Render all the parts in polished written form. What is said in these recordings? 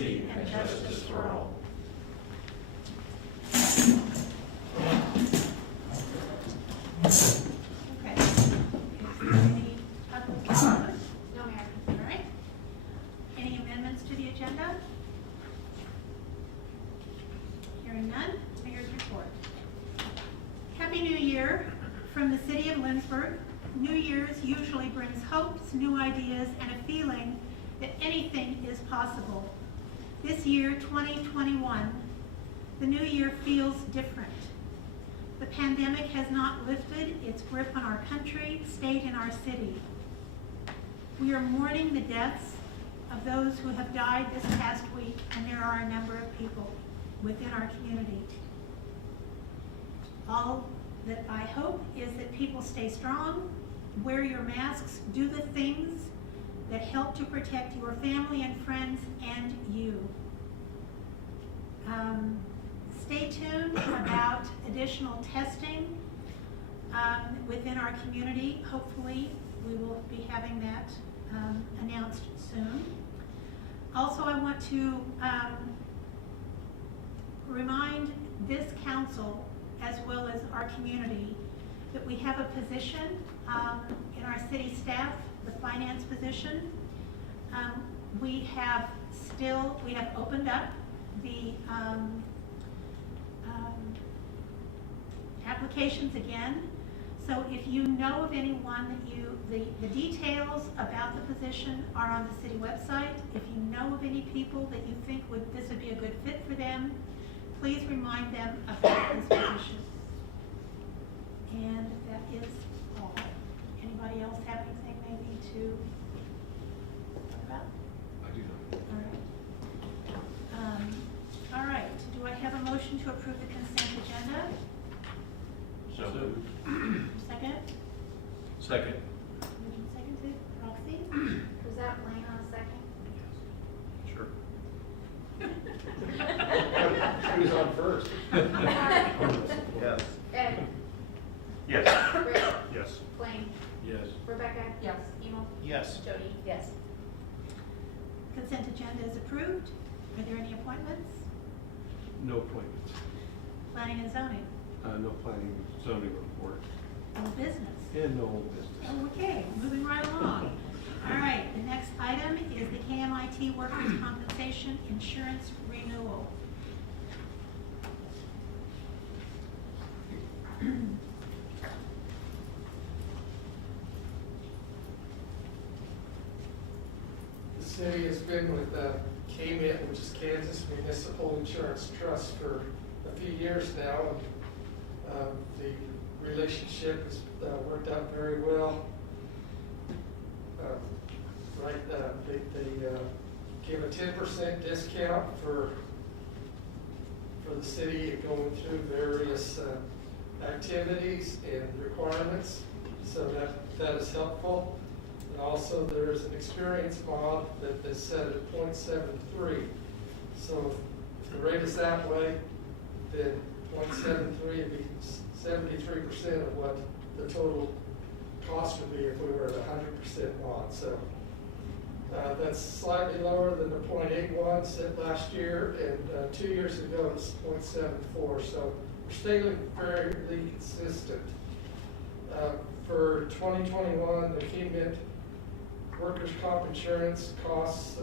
liberty and justice for all. Okay. Any public comment? No, Mayor. All right. Any amendments to the agenda? Hearing none, Mayor's report. Happy New Year from the city of Lindsborg. New Year's usually brings hopes, new ideas, and a feeling that anything is possible. This year, 2021, the new year feels different. The pandemic has not lifted its grip on our country, state, and our city. We are mourning the deaths of those who have died this past week, and there are a number of people within our community. All that I hope is that people stay strong, wear your masks, do the things that help to protect your family and friends and you. Stay tuned about additional testing within our community. Hopefully, we will be having that announced soon. Also, I want to remind this council, as well as our community, that we have a position in our city staff, the finance position. We have opened up the applications again. So if you know of anyone that the details about the position are on the city website. If you know of any people that you think this would be a good fit for them, please remind them about this position. And that is all. Anybody else have anything they need to talk about? I do not. All right, do I have a motion to approve the consent agenda? So moved. Second? Second. Moved and seconded. Roxy? Was that Blaine on a second? Sure. She was on first. Yes. Ed, Yes. Rick, Yes. Blaine, Yes. Rebecca. Yes. Emo. Yes. Jody. Yes. Consent agenda is approved. Are there any appointments? No appointments. Planning and zoning? No planning zoning report. Old business? And no old business. Okay, moving right along. All right, the next item is the KMIT Workers' Compensation Insurance Renewal. The city has been with KMIT, which is Kansas Municipal Insurance Trust, for a few years now. And, the relationship has worked out very well. They give a 10% discount for the city going through various activities and requirements, so that is helpful. And also there's an experience mod that is set at 0.73. So if the rate is that way, then 0.73 would be 73% of what the total cost would be if we were at 100% mod. So that's slightly lower than the 0.81 set last year, and 2 years ago it was 0.74. So we're staying fairly consistent. For 2021, the KMIT workers' comp insurance costs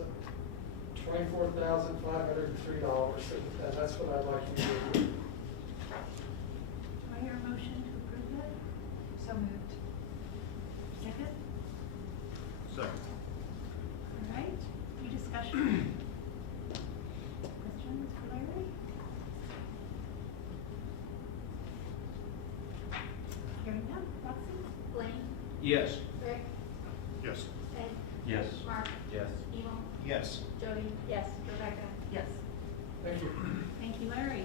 $24,503, and that's what I'd like you to do. Do I hear a motion to approve that? So moved. Second? Second. All right, any discussion? Questions for Larry? Hearing none. Roxy? Blaine, Yes. Rick, Yes. Ed, Yes. Mark, Yes. Emo, Yes. Jody. Yes. Rebecca. Yes. Thank you. Thank you, Larry.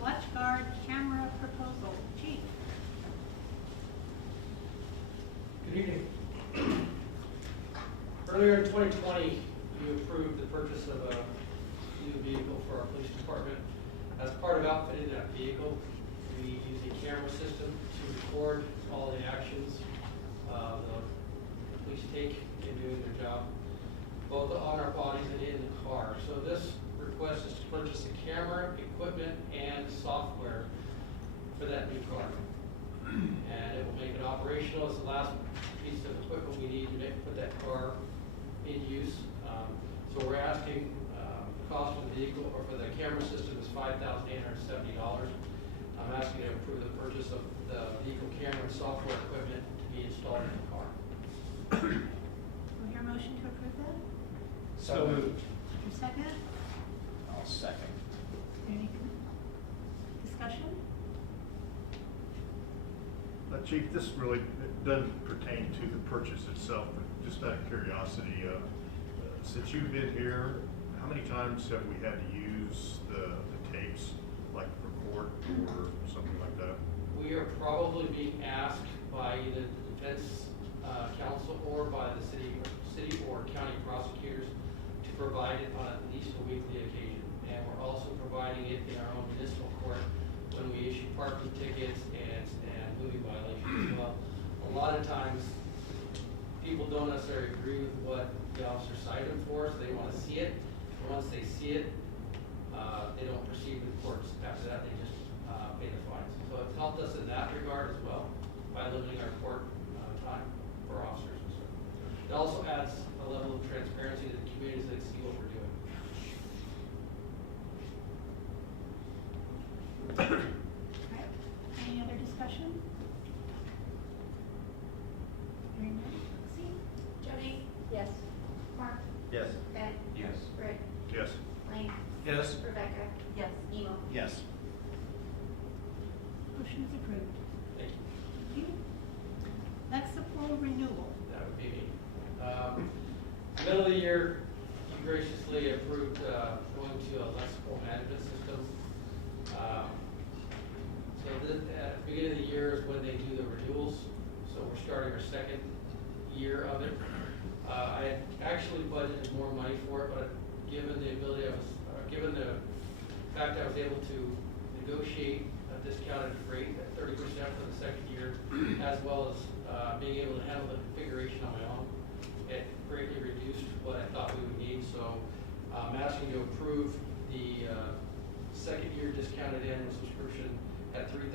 Watch guard camera proposal. Chief? Good evening. Earlier in 2020, you approved the purchase of a new vehicle for our police department. As part of outfitting that vehicle, we use a camera system to record all the actions the police take in doing their job, both on our bodies and in the car. So request is to purchase a camera, equipment, and software for that new car. And it will make it operational. It's the last piece of equipment we need to put that car in use. So we're asking, the cost of the vehicle, or for the camera system is $5,870. I'm asking to approve the purchase of the vehicle camera and software equipment to be installed in the car. Will hear a motion to approve that? So moved. Your second? I'll second. Any discussion? Chief, this really doesn't pertain to the purchase itself, but just out of curiosity, since you've been here, how many times have we had to use the tapes, like for court or something like that? We are probably being asked by either the defense counsel or by the city or county prosecutors to provide it on at least a weekly occasion. And we're also providing it in our own municipal court when we issue parking tickets and moving violations as well. A lot of times, people don't necessarily agree with what the officer cited them for, so they want to see it. And once they see it, they don't proceed with courts. After that, they just pay the fines. So it's helped us in that regard as well by limiting our court time for officers and stuff. It also adds a level of transparency to the community so they see what we're doing. Right. Any other discussion? Hearing none, Roxy? Jody? Yes. Mark? Yes. Ed? Yes. Rick? Yes. Blaine? Yes. Rebecca? Yes. Emo? Yes. Motion is approved. Thank you. Thank you. Lexapro renewal. That would be me. Middle of the year, you graciously approved going to a lexical management system. So at the beginning of the year is when they do the renewals. So we're starting our second year of it. I had actually budgeted more money for it, but given the ability given the fact I was able to negotiate a discounted rate at 30% for the second year, as well as being able to handle the configuration on my own, it greatly reduced what I thought we would need. So I'm asking to approve the second year discounted annual subscription at $3,773.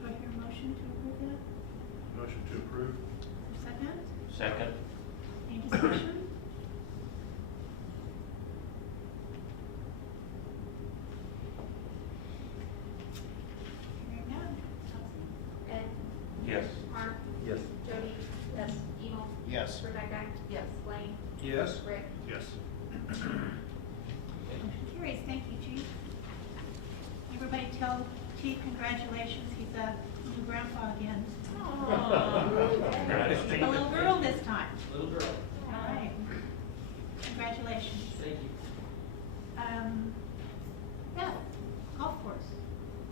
Do I hear a motion to approve that? Motion to approve? Second? Second. Any discussion? Hearing none, Roxy? Ed? Yes. Mark? Yes. Jody? Yes. Emo? Yes. Rebecca? Yes. Blaine? Yes. Rick? Yes. Motion carries. Thank you, Chief. Everybody tell Chief congratulations. He's a new grandpa again. A little girl this time. Little girl. All right. Congratulations. Thank you. Beth, golf course.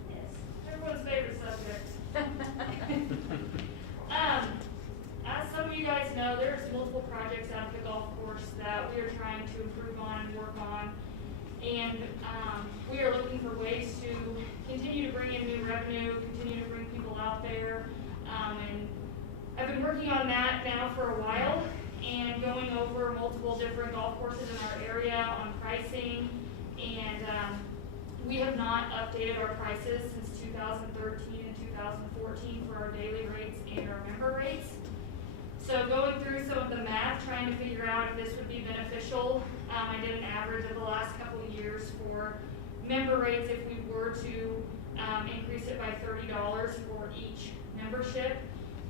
Yes, everyone's favorite subject. As some of you guys know, there's multiple projects out at the golf course that we are trying to improve on and work on. And we are looking for ways to continue to bring in new revenue, continue to bring people out there. And I've been working on that now for a while and going over multiple different golf courses in our area on pricing. And we have not updated our prices since 2013 and 2014 for our daily rates and our member rates. So going through some of the math, trying to figure out if this would be beneficial, I did an average of the last couple of years for member rates if we were to increase it by $30 for each membership,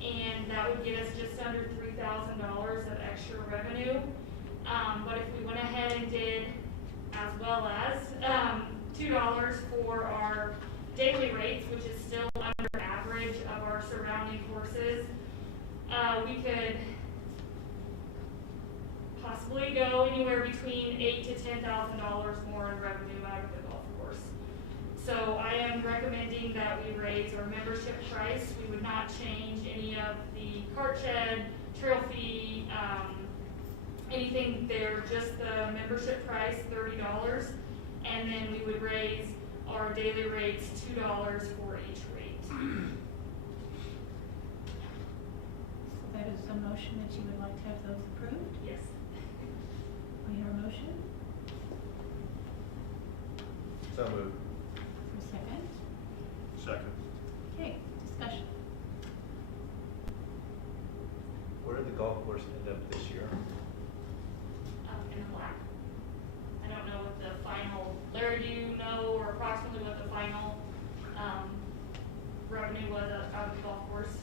and that would get us just under $3,000 of extra revenue. But if we went ahead and did as well as $2 for our daily rates, which is still under average of our surrounding courses, we could possibly go anywhere between $8,000 to $10,000 more in revenue out of the golf course. So I am recommending that we raise our membership price. We would not change any of the cart shed, trail fee, anything there, just the membership price, $30. And then we would raise our daily rates $2 for each rate. So that is a motion that you would like to have those approved. Yes. I hear a motion So moved. for a second. Second. Okay, discussion. Where did the golf course end up this year? In the black. I don't know what the final, Larry, do you know, or approximately what the final, revenue was out of the golf course?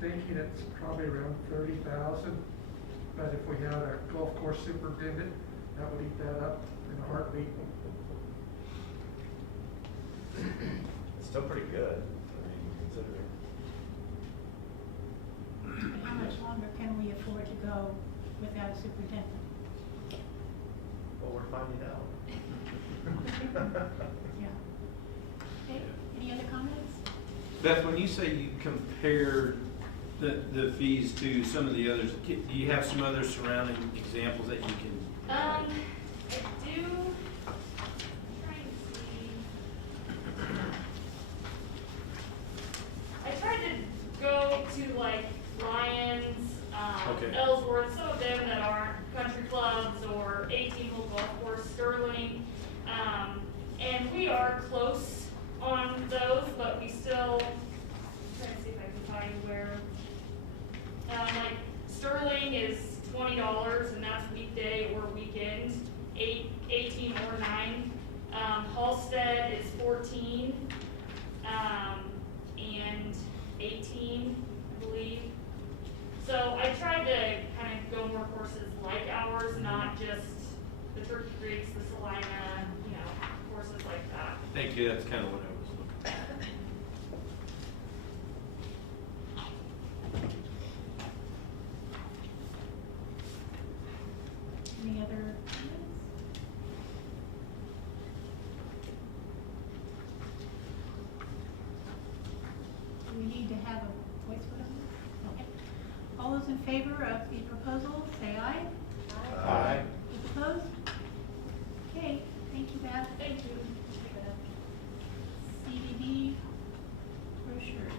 Thinking it's probably around 30,000, but if we had a golf course superintendent, that would eat that up in a heartbeat. It's still pretty good, I mean, considering. And how much longer can we afford to go without a superintendent? Well, we're finding out. Yeah. Okay, any other comments? Beth, when you say you compare the fees to some of the others, do you have some other surrounding examples that you can? I do, I'm trying to see. I tried to go to like Lions, Okay. Ellsworth, some of them that aren't country clubs or 18-hole golf course, Sterling. And we are close on those, but we still, I'm trying to see if I can find where. Like Sterling is $20 and that's weekday or weekend, 18 or 9. Halstead is 14, and 18, I believe. So I tried to kind of go more courses like ours, not just the Turkey Creeks, the Salina, courses like that. Thank you, that's kind of what I was looking at. Any other comments? Do we need to have a voice vote on this? Okay. All those in favor of the proposal, say aye. Aye. Those opposed? Okay, thank you, Beth. Thank you. CDB brochures.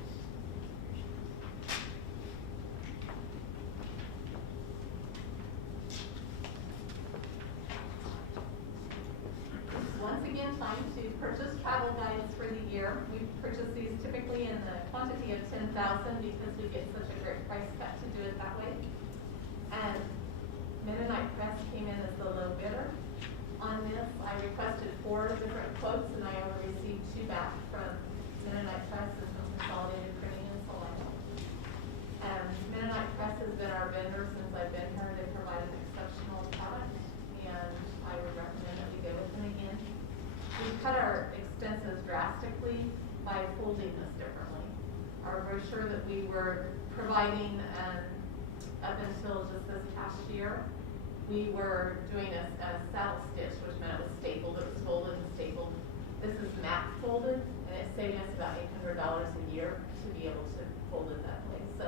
Once again, time to purchase travel guides for the year. We purchase these typically in the quantity of 10,000 because we get such a great price cut to do it that way. And Mennonite Press came in as the low bidder on this. I requested 4 different quotes and I only received 2 back from Mennonite Press and from Consolidated Printing and Salina. And Mennonite Press has been our vendor since I've been here. They provide an exceptional product and I would recommend that we go with them again. We cut our expenses drastically by folding this differently. Our brochure that we were providing up until just this past year, we were doing a saddle stitch, which meant it was stapled, it was folded and stapled. This is map folded, and it's saving us about $800 a year to be able to fold it that way. So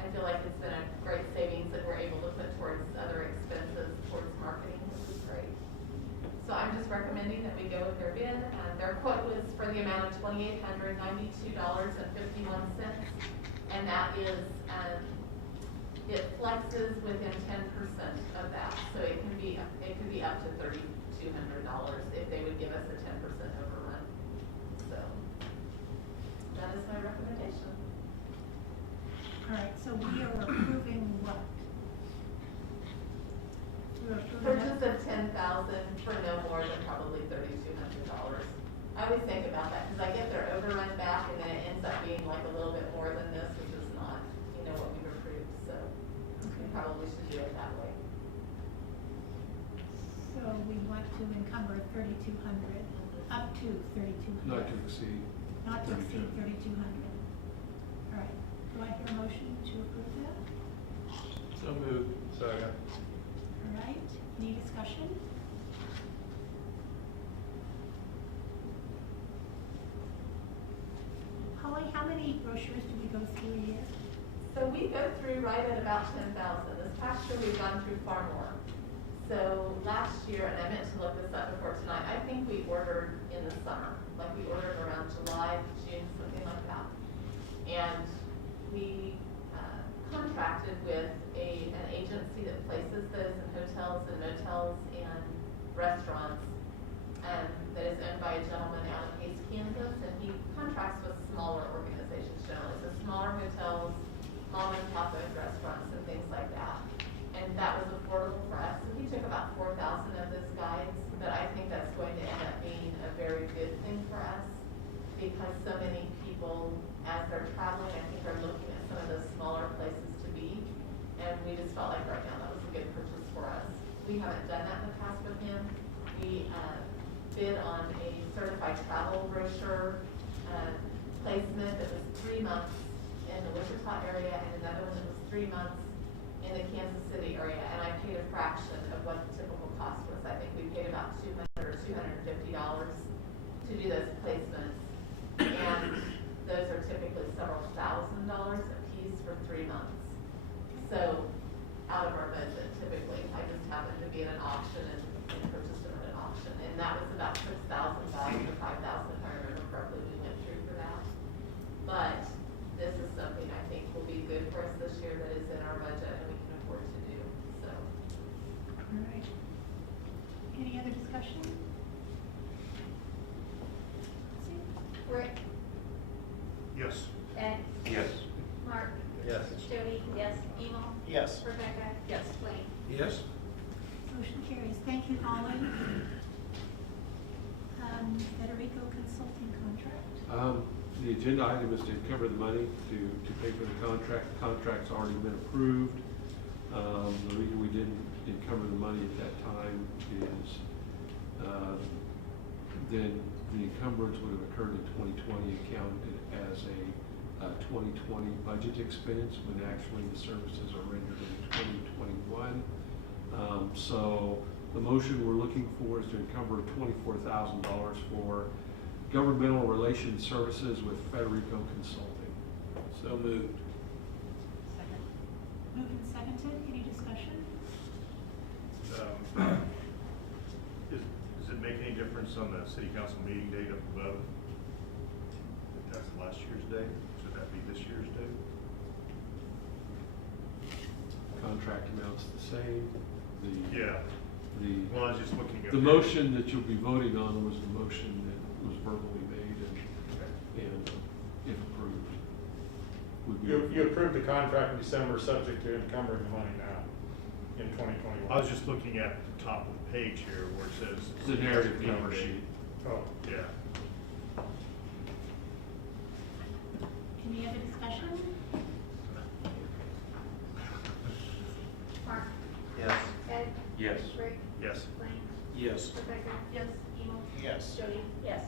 I feel like it's been a great savings that we're able to put towards other expenses, towards marketing, which is great. So I'm just recommending that we go with their bid. Their quote was for the amount of $2,892.51, and that is, it flexes within 10% of that. So it could be up to $3,200 if they would give us a 10% overrun. So that is my recommendation. All right, so we are approving what? We're approving Purchase of 10,000 for no more than probably $3,200. I always think about that because I get their overrun back and then it ends up being like a little bit more than this, which is not, what we've approved. So we probably should do it that way. So we want to encumber 3,200, up to 3,200. Not to exceed. Not to exceed 3,200. All right, do I hear a motion to approve that? So moved. Second. All right, any discussion? Holly, how many brochures do we go through a year? So we go through right at about 10,000. This past year we've gone through far more. So last year, and I meant to look this up before tonight, I think we ordered in the summer, like we ordered around July, June, something like that. And we contracted with an agency that places that is in hotels and motels and restaurants, that is owned by a gentleman out of East Kansas, and he contracts with smaller organizations generally, so smaller hotels, mom and pop owned restaurants and things like that. And that was affordable for us, so he took about 4,000 of those guides, but I think that's going to end up being a very good thing for us, because so many people, as they're traveling, I think are looking at some of those smaller places to be, and we just felt like right now that was a good purchase for us. We haven't done that in the past with him. We bid on a certified travel brochure placement that was 3 months in the Wichita area, and another one that was 3 months in the Kansas City area, and I paid a fraction of what the typical cost was. I think we paid about $200 or $250 to do those placements, and those are typically several $1,000s a piece for 3 months. So out of our budget, typically, I just happened to be at an auction and purchased them at an auction, and that was about $6,000 to $5,000 if I remember correctly. We went through for that, but this is something I think will be good for us this year that is in our budget and we can afford to do, so. All right. Any other discussion? Rick, Yes. Ed, Yes. Mark, Yes. Jody. Yes. Emil. Yes. Rebecca. Yes. Blaine. Yes? Motion carries. Thank you, Holly. Federico Consulting Contract. The agenda item is to encumber the money to pay for the contract. The contract's already been approved. The reason we didn't encumber the money at that time is then the encumbrance would have occurred in 2020, accounted as a 2020 budget expense when actually the services are rendered in 2021. So the motion we're looking for is to encumber $24,000 for governmental relations services with Federico Consulting. So moved. Second. Moved and seconded. Any discussion? Does it make any difference on the city council meeting date up above? If that's last year's date, should that be this year's date? Contract amount's the same. Yeah. Well, I was just looking at. The motion that you'll be voting on was the motion that was verbally made and if approved. would be You approved the contract in December, subject to encumbering the money now in 2021. I was just looking at the top of the page here where it says. The narrative cover sheet. Oh, Yeah. Any other discussion? Mark, Yes. Ed, Yes. Rick, Yes. Blaine, Yes. Rebecca. Yes. Emil. Yes. Jody. Yes.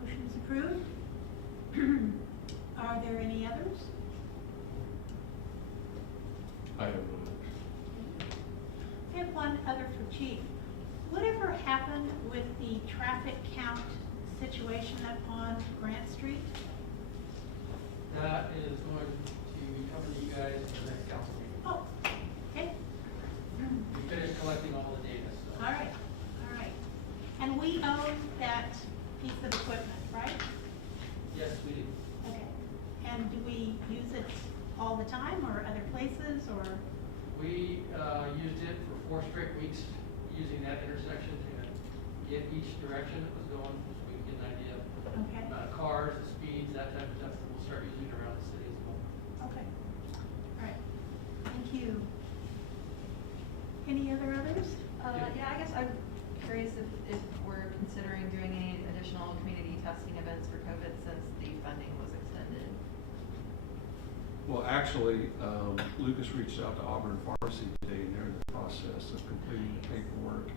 Motion is approved. Are there any others? I have no. I have one other for Chief. Whatever happened with the traffic count situation up on Grant Street? That is going to be coming to you guys at the next council meeting. Oh, okay. We finished collecting all the data, so. All right, all right. And we own that piece of equipment, right? Yes, we do. Okay. And do we use it all the time or other places or? We used it for 4 straight weeks, using that intersection to get each direction it was going, so we can get an idea of Okay, cars, the speeds, that type of stuff that we'll start using around the city as well. okay. All right. Thank you. Any others? Yeah, I guess I'm curious if we're considering doing any additional community testing events for COVID since the funding was extended. Well, actually, Lucas reached out to Auburn Pharmacy today, and they're in the process of completing the paperwork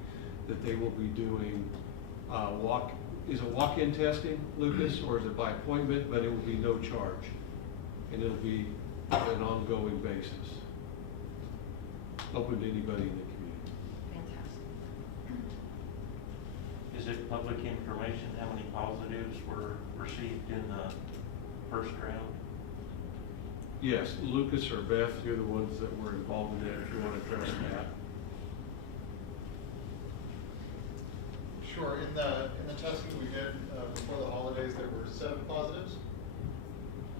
that they will be doing. Is it walk-in testing, Lucas, or is it by appointment? But it will be no charge, and it'll be an ongoing basis, open to anybody in the community. Fantastic. Is it public information how many positives were received in the first round? Yes, Lucas or Beth, you're the ones that were involved in that, if you want to address that. Sure. In the testing we did before the holidays, there were 7 positives.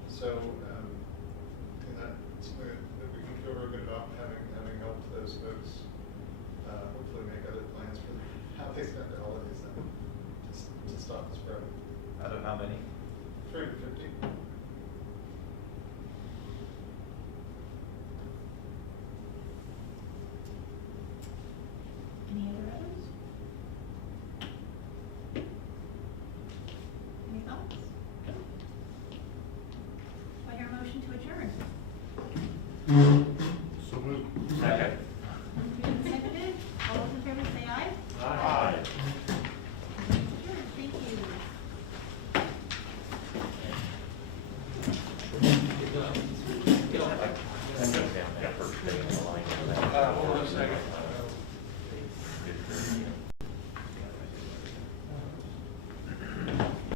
So, and that's something that we can feel very good about having helped those those folks, hopefully make other plans for how they spend their holidays then, to stop the spread. Out of how many? 350. Any other others? Any thoughts? Do I hear a motion to adjourn?